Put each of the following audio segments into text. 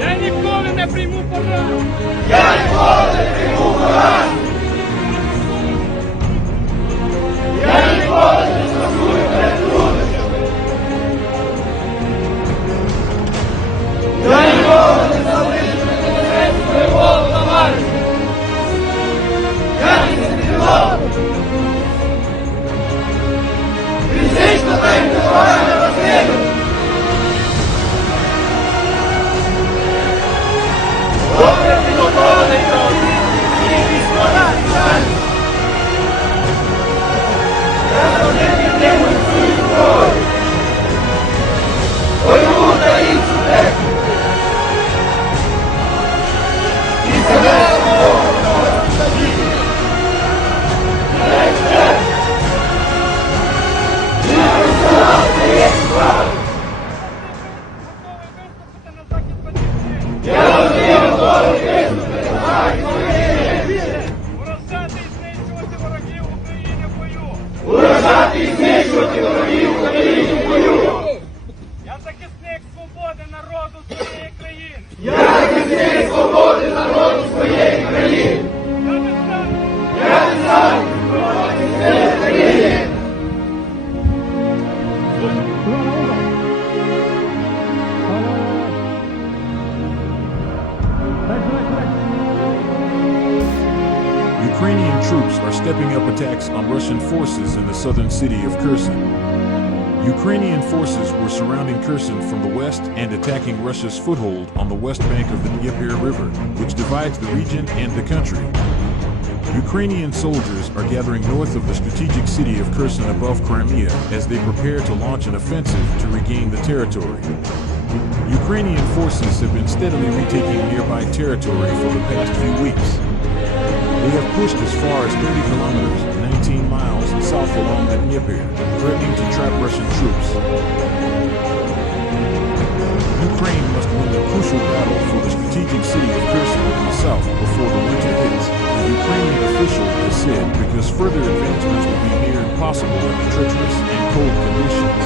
Я ніколи не прийму поразку! Я ніколи не прийму поразку! Я ніколи не зрозумію перед труднощами! Я ніколи не залишу свого товариша! Я не співав! Фізично та інтелектуально розвинув! Добре підготовлений до обіцяний військовий спеціальність. Я завжди підтримую свою зброю, бойову та іншу техніку. І себе самого стабільність. Я експерт. Я професіонал цієї справи. Я завжди готовий виступити на захист України. Уражати і знищувати ворогів України в бою! Уражати і знищувати ворогів України в бою. Я захисник свободи народу своєї країни! Я захисник свободи народу своєї країни. Я не знаю! Я не знаю, що країни. Ukrainian troops are stepping up attacks on Russian forces in the southern city of Kherson. Ukrainian forces were surrounding Kherson from the west and attacking Russia's foothold on the west bank of the Dnieper River, which divides the region and the country. Ukrainian soldiers are gathering north of the strategic city of Kherson above Crimea as they prepare to launch an offensive to regain the territory. Ukrainian forces have been steadily retaking nearby territory for the past few weeks. They have pushed as far as 30 kilometers, 19 miles south along the Dnieper, threatening to trap Russian troops. Ukraine must win the crucial battle for the strategic city of Kherson in the south before the winter hits, the Ukrainian official has said, because further advancements will be near impossible in the treacherous and cold conditions.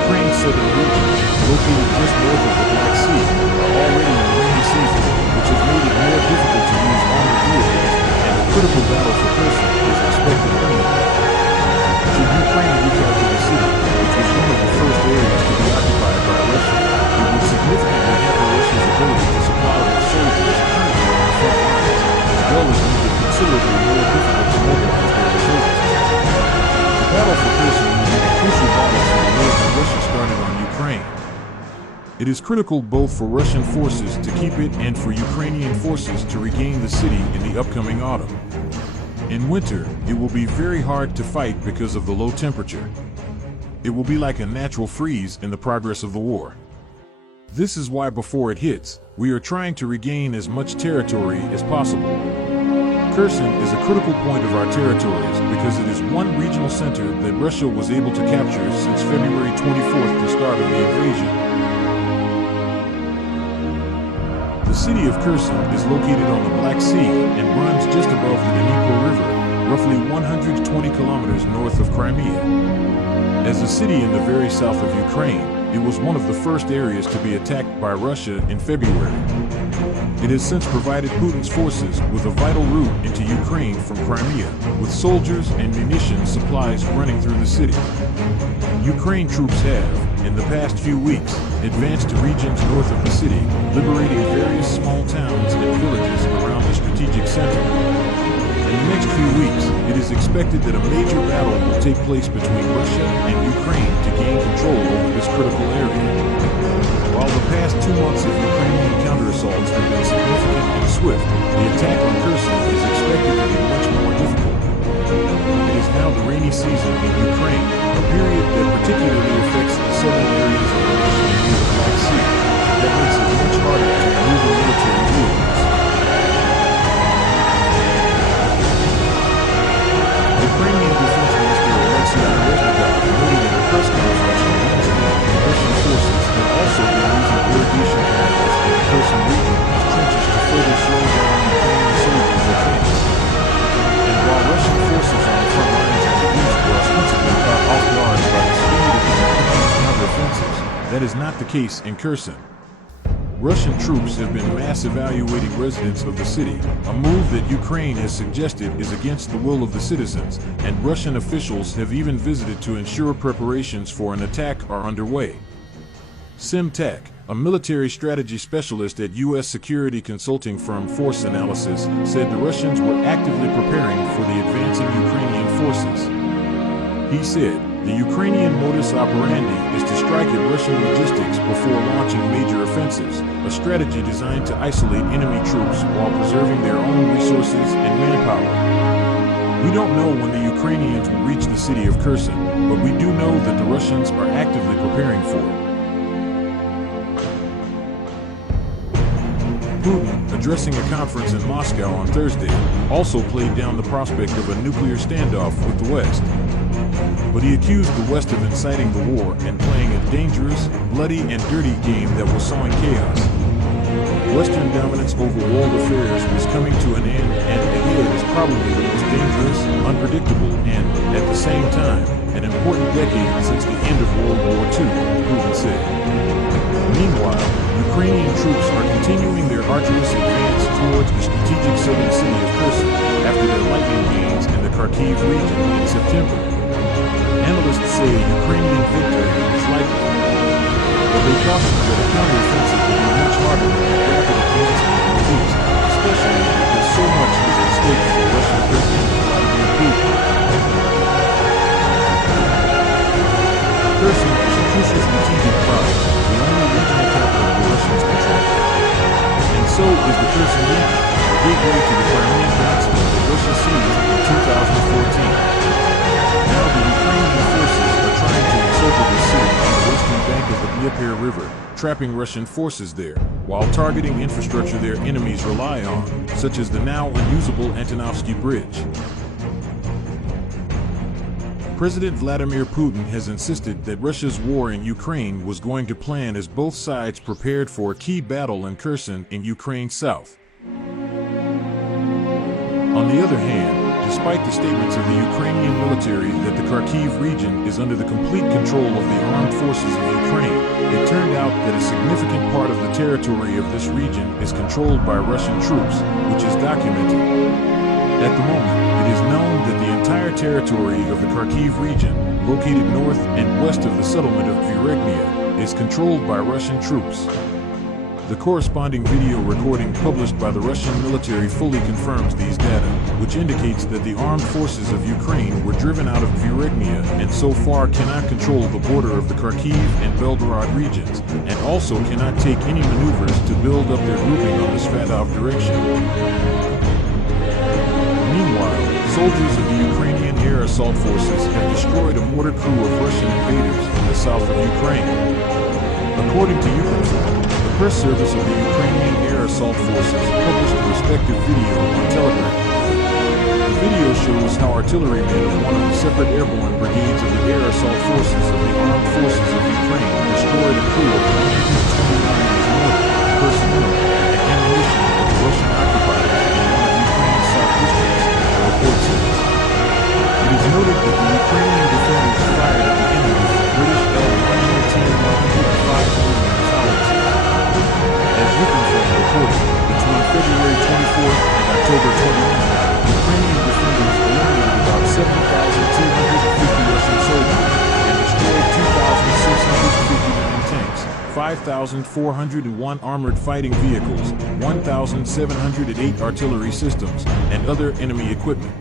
Ukraine's southern regions, located just north of the Black Sea, are already in the rainy season, which has made it more difficult to use armored vehicles, and a critical battle for Kherson is expected imminently. Should Ukraine recapture the city, which was one of the first areas to be occupied by Russia, it would significantly hamper Russia's ability to supply their soldiers currently on the front lines, as well as make it considerably more difficult to mobilize their reservists. The battle for Kherson will be a crucial battle for the war that Russia started on Ukraine. It is critical both for Russian forces to keep it and for Ukrainian forces to regain the city in the upcoming autumn. In winter, it will be very hard to fight because of the low temperature. It will be like a natural freeze in the progress of the war. This is why before it hits, we are trying to regain as much territory as possible. Kherson is a critical point of our territories because it is one regional center that Russia was able to capture since February 24th, the start of the invasion. The city of Kherson is located on the Black Sea and runs just above the Dnieper River, roughly 120 kilometers north of Crimea. As a city in the very south of Ukraine, it was one of the first areas to be attacked by Russia in February. It has since provided Putin's forces with a vital route into Ukraine from Crimea, with soldiers and munitions supplies running through the city. Ukraine troops have, in the past few weeks, advanced to regions north of the city, liberating various small towns and villages around the strategic center. In the next few weeks, it is expected that a major battle will take place between Russia and Ukraine to gain control over this critical area. While the past 2 months of Ukrainian counter-assaults have been swift, the attack on Kherson is expected to be much more difficult. It is now the rainy season in Ukraine, a period that particularly affects the southern areas of the nation near the Black Sea, and that makes it much harder to maneuver military vehicles. Ukrainian Defense Minister Alexei Reznikov noted in a press conference on Wednesday that Russian forces have also been using irrigation canals in the Kherson region as trenches to further slow down Ukrainian soldiers' advance. And while Russian forces on the front lines in the east were ostensibly caught off guard by the speed of the Ukrainian counteroffensives, that is not the case in Kherson. Russian troops have been mass evacuating residents of the city, a move that Ukraine has suggested is against the will of the citizens, and Russian officials have even visited to ensure preparations for an attack are underway. Simtek, a military strategy specialist at U.S. security consulting firm Force Analysis, said the Russians were actively preparing for the advancing Ukrainian forces. He said, "The Ukrainian modus operandi is to strike at Russian logistics before launching major offensives, a strategy designed to isolate enemy troops while preserving their own resources and manpower. We don't know when the Ukrainians will reach the city of Kherson, but we do know that the Russians are actively preparing for it." Putin, addressing a conference in Moscow on Thursday, also played down the prospect of a nuclear standoff with the West. But he accused the West of inciting the war and playing a dangerous, bloody, and dirty game that was sowing chaos. Western dominance over world affairs was coming to an end, and ahead is probably the most dangerous, unpredictable, and, at the same time, an important decade since the end of World War II, Putin said. Meanwhile, Ukrainian troops are continuing their arduous advance towards the strategic southern city of Kherson after their lightning gains in the Kharkiv region in September. Analysts say a Ukrainian victory is likely, but they caution that a counteroffensive will be much harder than the rapid advancement in the east, especially because so much is at stake for Russian President Vladimir Putin. Kherson is a crucial strategic province, the only regional capital the Russians control. And so is the Kherson region, a gateway to the Crimean Peninsula that Russia seized in 2014. Now the Ukrainian forces are trying to encircle the city on the western bank of the Dnieper River, trapping Russian forces there, while targeting infrastructure their enemies rely on, such as the now unusable Antonovsky Bridge. President Vladimir Putin has insisted that Russia's war in Ukraine was going to plan as both sides prepared for a key battle in Kherson in Ukraine's south. On the other hand, despite the statements of the Ukrainian military that the Kharkiv region is under the complete control of the armed forces of Ukraine, it turned out that a significant part of the territory of this region is controlled by Russian troops, which is documented. At the moment, it is known that the entire territory of the Kharkiv region, located north and west of the settlement of Vyregnia, is controlled by Russian troops. The corresponding video recording published by the Russian military fully confirms these data, which indicates that the armed forces of Ukraine were driven out of Vyregnia and so far cannot control the border of the Kharkiv and Belgorod regions, and also cannot take any maneuvers to build up their grouping on the Svatov direction. Meanwhile, soldiers of the Ukrainian air assault forces have destroyed a mortar crew of Russian invaders in the south of Ukraine. According to Ukrinform, the press service of the Ukrainian air assault forces published a respective video on Telegram. The video shows how artillerymen of one of the separate airborne brigades of the air assault forces of the armed forces of Ukraine destroyed a crew of 129 mortar, personnel, and ammunition of the Russian occupiers in one of Ukraine's south districts, the report says. It is noted that the Ukrainian defenders fired at the enemy from British L-119-105 howitzers. As Ukrinform reported, between February 24th and October 21st, Ukrainian defenders eliminated about 7,250 Russian soldiers and destroyed 2,659 tanks, 5,401 armored fighting vehicles, 1,708 artillery systems, and other enemy equipment.